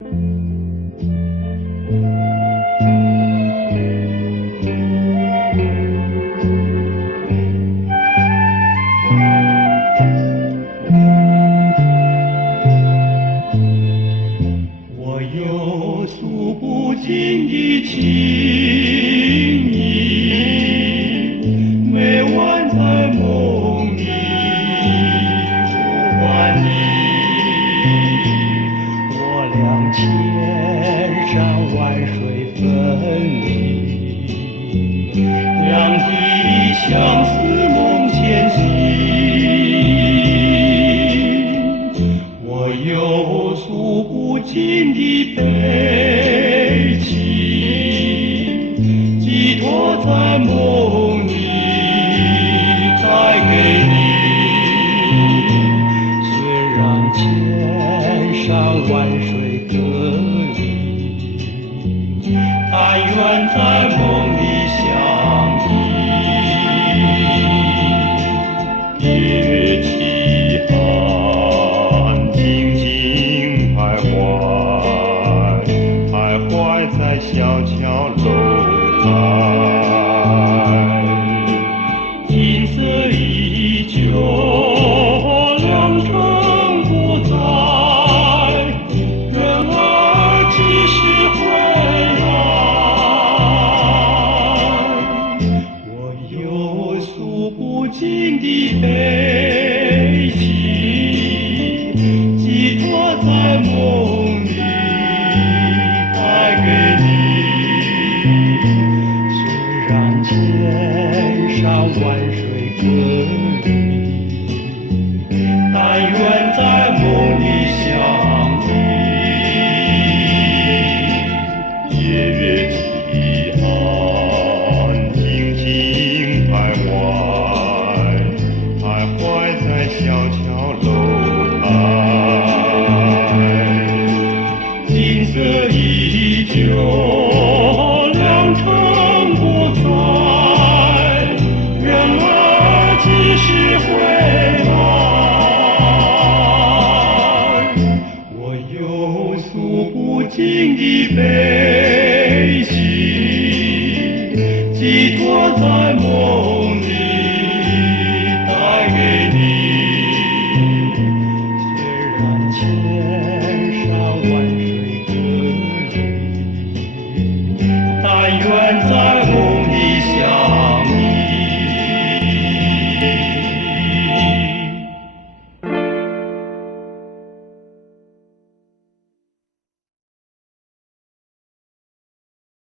我有诉不尽的情意，每晚在梦里呼唤你。我俩千山万水分离，两地相思梦前行。我有诉不尽的悲情，寄托在梦里，带给你。虽然千山万水隔离，但愿在梦里相依。夜月凄寒，静静徘徊，徘徊在小桥楼台。景色依旧，良辰不在，人儿几时回来？我有诉不尽的悲情，寄托在梦里，带给你。虽然千山万水隔离，但愿在梦里相依。夜月凄寒，静静徘徊，徘徊在小桥楼台。景色依旧，良辰不在，人儿几时回来？我有诉不尽的悲情，寄托在梦